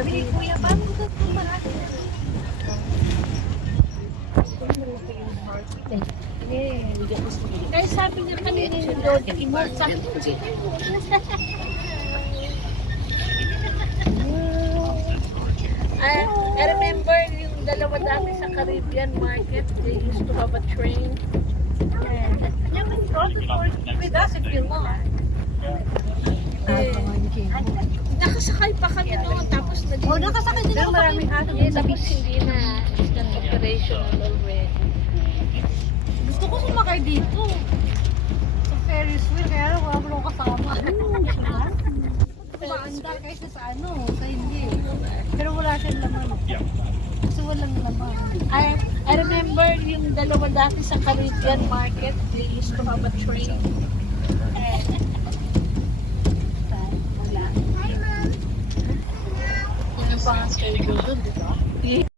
sabi ni Kuya, paano ko ito marami? Kaya sabi niya kanina yung Lodi Imog, sabi ko, I remember yung dalawa dati sa Caribbean market, they used to have a train. You can go to Fort with us if you want. Nakasakay pa kami noon, tapos naging... nakasakay din Pero ako. maraming ato din, tapos hindi na instant operational already. Gusto ko sumakay dito. Sa Ferris wheel, kaya lang wala mo lang kasama. Maanda kaysa sa ano, sa hindi. Pero wala siyang laman. Kasi walang laman. I remember yung dalawa dati sa Caribbean market, they used to have a train. Wala. Yun ang pangalan doon, di ba?